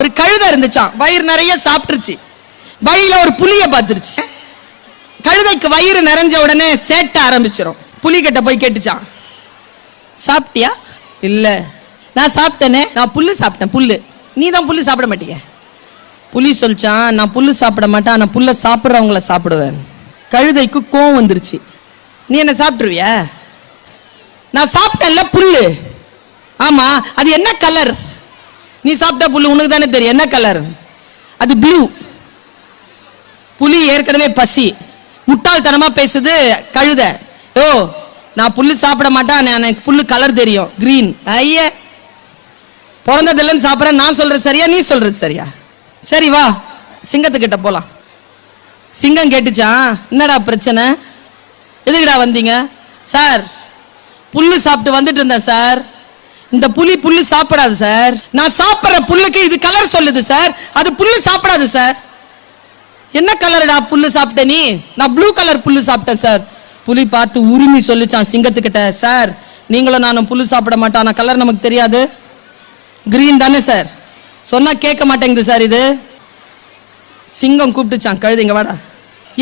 ஒரு கழுதை இருந்துச்சான் வயிறு நிறைய சாப்பிட்டுருச்சு. வழியில ஒரு புளிய பார்த்துருச்சு. கழுதைக்கு வயிறு நிறைஞ்ச உடனே சேட்ட ஆரம்பிச்சிடும் புலிகிட்ட போய் கேட்டுச்சான் சாப்பிட்டியா? இல்ல. நான் சாப்பிட்டேனே. நான் புல்லு சாப்பிட்டேன் புல்லு. நீ தான் புல்லு சாப்பிட மாட்டீங்க புலி சொல்லிச்சான் நான் புல்லு சாப்பிட மாட்டேன் நான் புல்ல சாப்பிட்றவங்கள சாப்பிடுவேன். கழுதைக்கு கோவம் வந்துருச்சு. நீ என்ன சாப்பிட்ருவிய நான் சாப்பிட்டேன்ல புல்லு. ஆமா அது என்ன கலர் நீ சாப்பிட்ட புல்லு உனக்கு தானே தெரியும். என்ன கலர் அது ப்ளூ புலி ஏற்கனவே பசி. முட்டாள்தனமா பேசுது கழுத. ஓ நான் புல்லு சாப்பிட மாட்டேன் நான் எனக்கு புல்லு கலர் தெரியும். கிரீன் ஐய. பிறந்ததில்லன்னு சாப்பிட்றேன். நான் சொல்றது சரியா நீ சொல்றது சரியா? சரி வா. சிங்கத்துக்கிட்ட போலாம். சிங்கம் கேட்டுச்சான் என்னடா பிரச்சனை? எதுக்குடா வந்தீங்க? சார் புல்லு சாப்பிட்டு வந்துட்டு இருந்தேன் சார். இந்த புலி புல்லு சாப்பிடாது சார். நான் சாப்பிட்ற புல்லுக்கு இது கலர் சொல்லுது சார். அது புல்லு சாப்பிடாது சார். என்ன கலர்டா புல்லு சாப்பிட்ட நீ? நான் ப்ளூ கலர் புல்லு சாப்பிட்டேன் சார். புலி பார்த்து உரிமை சொல்லிச்சான் சிங்கத்துக்கிட்ட சார். நீங்களும் நானும் புல்லு சாப்பிட மாட்டோம் ஆனால் கலர் நமக்கு தெரியாது. கிரீன் தானே சார். சொன்னா கேட்க மாட்டேங்குது சார் இது. சிங்கம் கூப்பிட்டுச்சான் கழுதிங்க வாடா.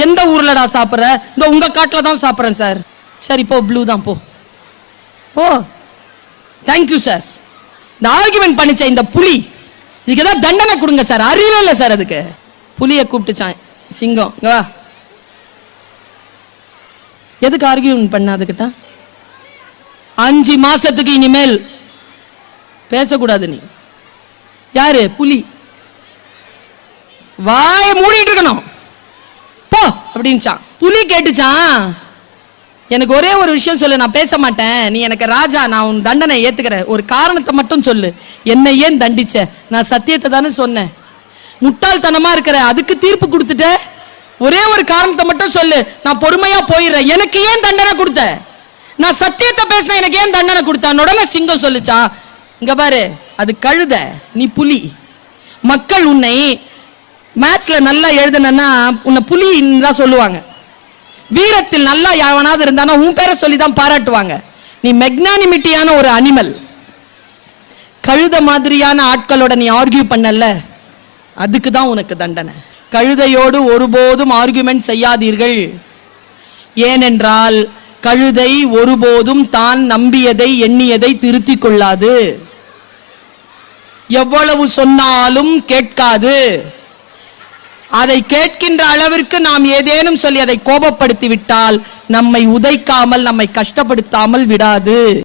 எந்த ஊர்லடா சாப்பிட்ற? இந்த உங்க காட்டில் தான் சாப்பிட்றேன் சார். சரி போ ப்ளூ தான் போ. ஓ தேங்க்யூ சார் இந்த ஆர்குமெண்ட் பண்ணிச்ச இந்த புலி இதுக்கு ஏதாவது தண்டனை கொடுங்க சார் அறிவே இல்லை சார் அதுக்கு. புலியை கூப்பிட்டுச்சான் சிங்கம். இங்க வா. எதுக்கு ஆர்கியூமெண்ட் பண்ண அதுக்கிட்ட? அஞ்சு மாசத்துக்கு இனிமேல் பேசக்கூடாது நீ. யாரு? புலி. வாய மூடிட்டு இருக்கணும். போ அப்படின்ச்சான். புலி கேட்டுச்சான். எனக்கு ஒரே ஒரு விஷயம் சொல்லு நான் பேச மாட்டேன். நீ எனக்கு ராஜா நான் உன் தண்டனை ஏத்துக்கிறேன். ஒரு காரணத்தை மட்டும் சொல்லு. என்னை ஏன் தண்டிச்ச? நான் சத்தியத்தை தானே சொன்னேன். முட்டாள்தனமா இருக்கிற அதுக்கு தீர்ப்பு கொடுத்துட்ட? ஒரே ஒரு காரணத்தை மட்டும் சொல்லு. நான் பொறுமையா போயிடுறேன். எனக்கு ஏன் தண்டனை கொடுத்த? நான் சத்தியத்தை பேசின எனக்கு ஏன் தண்டனை கொடுத்தான் உடனே சிங்கம் சொல்லுச்சா இங்க பாரு அது கழுத நீ புலி. மக்கள் உன்னை மேத்ஸ்ல நல்லா எழுதுனா உன்னை புலின்னு தான் சொல்லுவாங்க. வீரத்தில் நல்லா யாவனாவது இருந்தானா உன் பேரை சொல்லி தான் பாராட்டுவாங்க. நீ மெக்னானிமிட்டியான ஒரு அனிமல் கழுத மாதிரியான ஆட்களோட நீ ஆர்கியூ பண்ணல. அதுக்கு தான் உனக்கு தண்டனை. கழுதையோடு ஒருபோதும் ஆர்குமெண்ட் செய்யாதீர்கள். ஏனென்றால் கழுதை ஒருபோதும் தான் நம்பியதை எண்ணியதை திருத்தி கொள்ளாது. எவ்வளவு சொன்னாலும் கேட்காது. அதை கேட்கின்ற அளவிற்கு நாம் ஏதேனும் சொல்லி அதை கோபப்படுத்தி விட்டால் நம்மை உதைக்காமல் நம்மை கஷ்டப்படுத்தாமல் விடாது.